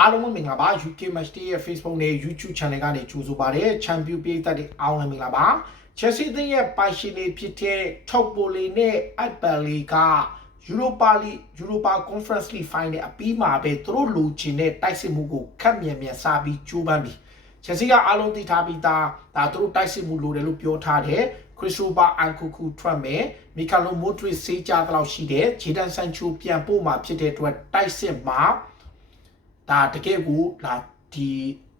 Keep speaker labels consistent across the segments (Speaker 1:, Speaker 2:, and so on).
Speaker 1: အားလုံးပဲမင်္ဂလာပါ UK Match Day ရဲ့ Facebook နဲ့ YouTube Channel ကနေကြိုဆိုပါရစေ Champion ပြည်သက်တွေအားလုံးပဲမင်္ဂလာပါ Chelsea အသင်းရဲ့ပိုင်ရှင်တွေဖြစ်တဲ့ Top Poli နဲ့ Atbali က Europa League Europa Conference League Final အပြီးမှာပဲသူတို့လိုချင်တဲ့တိုက်စစ်မှုကိုခက်မြန်မြန်စားပြီးကြိုးပမ်းပြီး Chelsea ကအားလုံးသိထားပြီးသားဒါသူတို့တိုက်စစ်မှုလိုတယ်လို့ပြောထားတယ် Christopher Ankuku ထွက်မယ် Mikhailo Modric စေးကြတဲ့လောက်ရှိတယ် Jadon Sancho ပြန်ပို့မှာဖြစ်တဲ့အတွက်တိုက်စစ်မှာ ဒါတကယ်ကိုဒါဒီ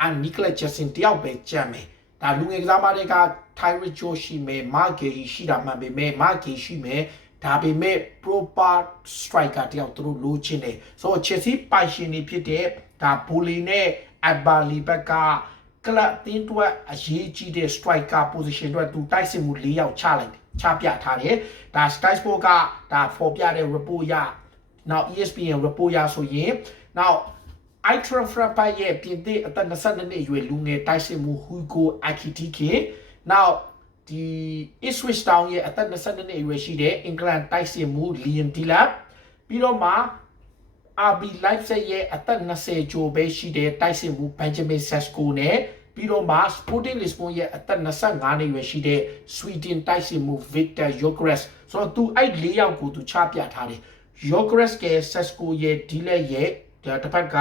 Speaker 1: အန်နီကလဂျက်ဆင်တယောက်ပဲကြံ့မယ်ဒါလူငယ်ကစားမတွေက Tyree Joe ရှိမယ်မာဂေရှိတာမှန်ပေမဲ့မာဂေရှိမယ်ဒါပေမဲ့ proper striker တယောက်သူတို့လိုချင်တယ်ဆိုတော့ Chelsea ပိုင်ရှင်တွေဖြစ်တဲ့ဒါဘူလီနဲ့ Abali ဘက်ကကလပ်တင်းတွက်အရေးကြီးတဲ့ striker position တွေသူတိုက်စစ်မှု၄ယောက်ချလိုက်တယ်ချပြထားတယ်ဒါ Sky Sport ကဒါဖော်ပြတဲ့ report ရနောက် ESPN report ရဆိုရင် နောက် I transfer ပါရဲ့ပြင်သစ်အသက်22နှစ်အရွယ်လူငယ်တိုက်စစ်မှု Hugo Ekitike နောက်ဒီ Ipswich Town ရဲ့အသက်22နှစ်အရွယ်ရှိတဲ့အင်္ဂလန်တိုက်စစ်မှု Liam Delap ပြီးတော့မှ RB Leipzig ရဲ့အသက်20ကျော်ပဲရှိတဲ့တိုက်စစ်မှု Benjamin Sesko နဲ့ပြီးတော့မှ Sporting Lisbon ရဲ့အသက်25နှစ်အရွယ်ရှိတဲ့ Sweden တိုက်စစ်မှု Victor Gyökeres ဆိုတော့သူအဲ့၄ယောက်ကိုသူချပြထားတယ် Gyökeres က Sesko ရဲ့ဒီလက်ရဲ့တစ်ဖက်က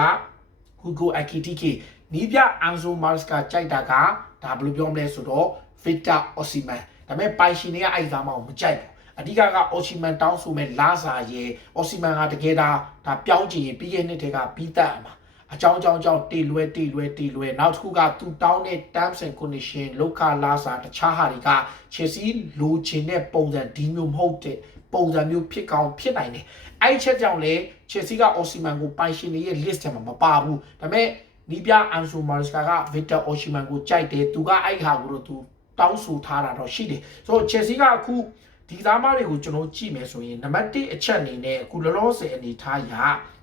Speaker 1: Hugo Ekitike နီးပြ Anzo Maresca ကြိုက်တာကဒါဘယ်လိုပြောမလဲဆိုတော့ Victor Osimhen ဒါပေမဲ့ပိုင်ရှင်တွေကအဲ့ဒါမှမကြိုက်ဘူးအဓိကက Osimhen တောင်းဆိုမဲ့လာစာရဲ့ Osimhen ကတကယ်ဒါဒါပြောင်းချင်ရင်ပြီးခဲ့နှစ်တည်းကပြီးတတ်အမှာအကြောင်းကြောင်းကြောင်းတေလွဲတေလွဲတေလွဲနောက်တစ်ခုကသူတောင်းတဲ့ terms and condition လောက်ခလာစာတခြားဟာတွေက Chelsea လိုချင်တဲ့ပုံစံဒီမျိုးမဟုတ်တဲ့ ပုံစံမျိုးဖြစ်ကောင်းဖြစ်နိုင်တယ်အဲ့ချက်ကြောင့်လေ Chelsea က Osimhen ကိုပိုင်ရှင်တွေရဲ့ list ထဲမှာမပါဘူးဒါပေမဲ့နီးပြ Ansu Maresca က Victor Osimhen ကိုကြိုက်တယ်သူကအဲ့ဟာကိုတော့သူတောင်းဆိုထားတာတော့ရှိတယ်ဆိုတော့ Chelsea ကအခုဒီသားမတွေကိုကျွန်တော်ကြည့်မယ်ဆိုရင်နံပါတ်1အချက်အနေနဲ့အခုလောလောဆယ်အနေထားရ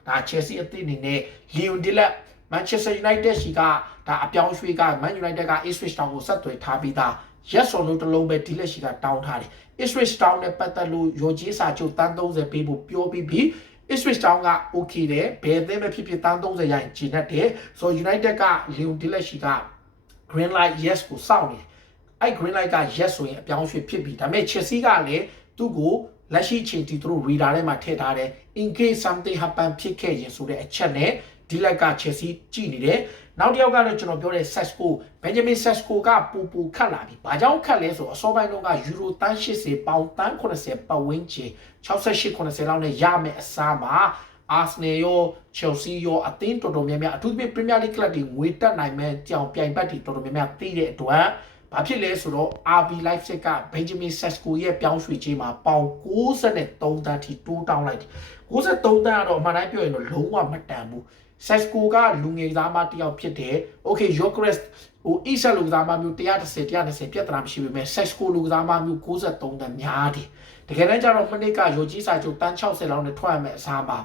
Speaker 1: ဒါ Chelsea အသင်းအနေနဲ့ Leon Dillard Manchester United ရှိကဒါအပြောင်းရွှေ့က Man United က Ipswich Town ကိုဆက်သွယ်ထားပြီးသား yes or no တလုံးပဲဒီလက်ရှိကတောင်းထားတယ် Ipswich Town နဲ့ပတ်သက်လို့ရောကြီးစာချုပ်တန်း30ပေးဖို့ပြောပြီးပြီး Ipswich Town က okay တယ်ဘယ်အသင်းပဲဖြစ်ဖြစ်တန်း30ရရင်ဂျင်းတတ်တယ်ဆိုတော့ United က Leon Dillard ရှိက green light yes ကိုစောင့်နေတယ်အဲ့ green light က yes ဆိုရင်အပြောင်းရွှေ့ဖြစ်ပြီဒါပေမဲ့ Chelsea ကလည်းသူ့ကိုလက်ရှိချိန်ထိသူတို့ reader ထဲမှာထည့်ထားတယ် in case something happen ဖြစ်ခဲ့ရင်ဆိုတဲ့အချက်နဲ့ဒီလက်က Chelsea ကြည့်နေတယ် နောက်တစ်ယောက်ကတော့ကျွန်တော်ပြောတဲ့ Sesko Benjamin Sesko ကပူပူခတ်လာပြီ။ဘာကြောင့်ခတ်လဲဆိုတော့အစောပိုင်းတုန်းကယူရိုတန်း80ပေါင်တန်း80ပတ်ဝန်းကျင်68 90လောက်နဲ့ရမယ်အစားမှာ Arsenal ရော Chelsea ရောအသင်းတော်တော်များများအထူးသဖြင့် Premier League club တွေငွေတက်နိုင်မဲ့ကြောင်ပြိုင်ပတ်တွေတော်တော်များများသိတဲ့အတွက်ဘာဖြစ်လဲဆိုတော့ RB Leipzig က Benjamin Sesko ရဲ့ပြောင်းရွှေ့ခြင်းမှာပေါင်63တန်းထိတိုးတောင်းလိုက်တယ်63တန်းကတော့အမှန်တိုင်းပြောရင်တော့လုံးဝမတန်ဘူး Sesko ကလူငယ်သားမတစ်ယောက်ဖြစ်တယ်။ Okay Gyökeres ဟို Isa လူကစားမမျိုး130 130ပြတ်တရာမရှိပေမဲ့ Sesko လူကစားမမျိုး63တန်းများတယ်။တကယ်တမ်းကျတော့မနစ်ကရိုကြီးစာချုပ်တန်း60လောက်နဲ့ထွက်ရမယ်အစားမှာ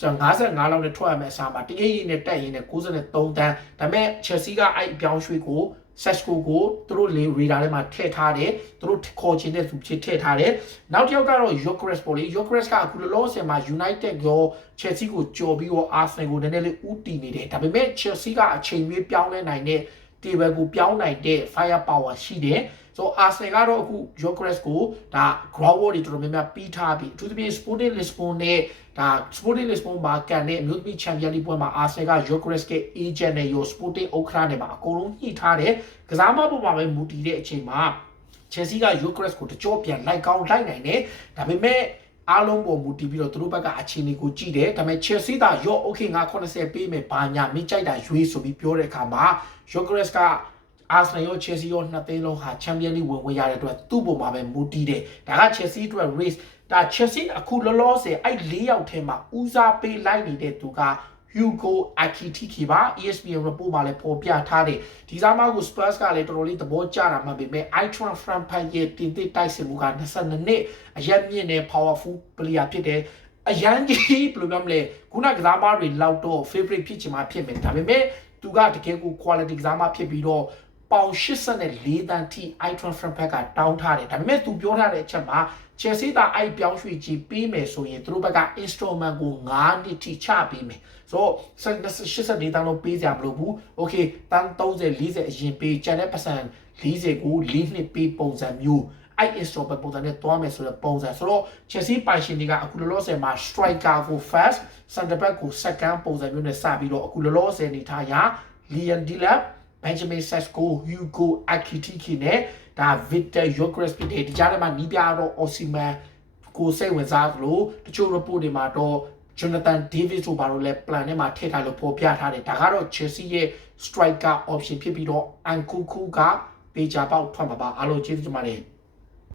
Speaker 1: ကျွန်တော်55လောက်နဲ့ထွက်ရမယ်အစားမှာတကယ်ရည်နဲ့တက်ရင်းနဲ့93တန်းဒါပေမဲ့ Chelsea ကအဲ့အပြောင်းရွှေ့ကို Sesco ကိုသူတို့လေ radar ထဲမှာထည့်ထားတယ်သူတို့ခေါ်ချင်တဲ့သူဖြစ်ထည့်ထားတယ်နောက်တစ်ယောက်ကတော့ Gyökeres ပေါ့လေ Gyökeres ကအခုလောလောဆယ်မှာ United ရော Chelsea ကိုကြော်ပြီးတော့ Arsenal ကိုနည်းနည်းလေးဦးတည်နေတယ်ဒါပေမဲ့ Chelsea ကအချိန်ကြီးပြောင်းလဲနိုင်တဲ့ table ကိုပြောင်းနိုင်တဲ့ fire power ရှိတယ်ဆိုတော့ Arsenal ကတော့အခု Gyökeres ကိုဒါ ground war တွေတော်တော်များများပြီးထားပြီအထူးသဖြင့် Sporting Lisbon နဲ့ဒါ Sporting Lisbon မှာကန်တဲ့အမျိုးသမီး Champions League ပွဲမှာ Arsenal က Gyökeres ရဲ့ agent နဲ့ရော Sporting ဥက္ကဋ္ဌနဲ့ပါအကုန်လုံးညှိထားတယ်ကစားမပုံမှာပဲမူတည်တဲ့အချိန်မှာ Chelsea က Gyökeres ကိုတကြောပြန်လိုက်ကောင်းလိုက်နိုင်တယ်ဒါပေမဲ့ အားလုံးပေါ်မူတည်ပြီးတော့သူတို့ဘက်ကအခြေအနေကိုကြည့်တယ်ဒါပေမဲ့ Chelsea ကရော့ okay ငါ80ပေးမယ်ဘာညာမင်းကြိုက်တာရွေးဆိုပြီးပြောတဲ့အခါမှာ Gyökeres က Arsenal ရော Chelsea ရောနှစ်သိန်းလုံးဟာ Champions League ဝင်ဝင်ရတဲ့အတွက်သူ့ပုံမှာပဲမူတည်တယ်ဒါက Chelsea အတွက် race ဒါ Chelsea အခုလောလောဆယ်အဲ့၄ယောက်ထဲမှာဦးစားပေးလိုက်နေတဲ့သူက Hugo Ekitike ပါ ESPN report မှာလည်းပေါ်ပြထားတယ်ဒီစားမကို Spurs ကလည်းတော်တော်လေးသဘောကျတာမှပေမဲ့ Itron Frankfurt ရဲ့တင်သစ်တိုက်စစ်မှုက22နှစ်အရက်မြင့်တဲ့ powerful player ဖြစ်တယ်အရန်ကြီးဘယ်လိုပြောမလဲခုနကစားမတွေလောက်တော့ favorite ဖြစ်ချင်မှဖြစ်မယ်ဒါပေမဲ့သူကတကယ်ကို quality ကစားမဖြစ်ပြီးတော့ ပေါင်84တန်းထိ Icon Frankfurt ကတောင်းထားတယ်ဒါပေမဲ့သူပြောထားတဲ့အချက်မှာ Chelsea ကအဲ့ပြောင်းရွှေ့ကြီးပေးမယ်ဆိုရင်သူတို့ဘက်က instrument ကို9နှစ်ထိချပေးမယ်ဆိုတော့84တန်းလုံးပေးကြမလို့ဘူး okay တန်း30 40အရင်ပေးကျန်တဲ့ပတ်စံ40ကို4နှစ်ပေးပုံစံမျိုးအဲ့ instrument ပုံစံနဲ့တွားမယ်ဆိုတဲ့ပုံစံဆိုတော့ Chelsea ပိုင်ရှင်တွေကအခုလောလောဆယ်မှာ striker ကို first center back ကို second ပုံစံမျိုးနဲ့စပြီးတော့အခုလောလောဆယ်နေထားရ Liam Delap Benjamin Sesko Hugo Akitiki နဲ့ဒါ Victor Gyökeres ဖြစ်တယ်ဒီကြားထဲမှာနီးပြတော့ Osimhen ကိုစိတ်ဝင်စားသလိုတချို့ report တွေမှာတော့ Jonathan Davis တို့ဘာလို့လဲ plan ထဲမှာထည့်ထားလို့ပေါ်ပြထားတယ်ဒါကတော့ Chelsea ရဲ့ striker option ဖြစ်ပြီးတော့ Ankuku ကပေချာပေါက်ထွက်မှာပါအားလုံးကျေးဇူးတင်ပါတယ်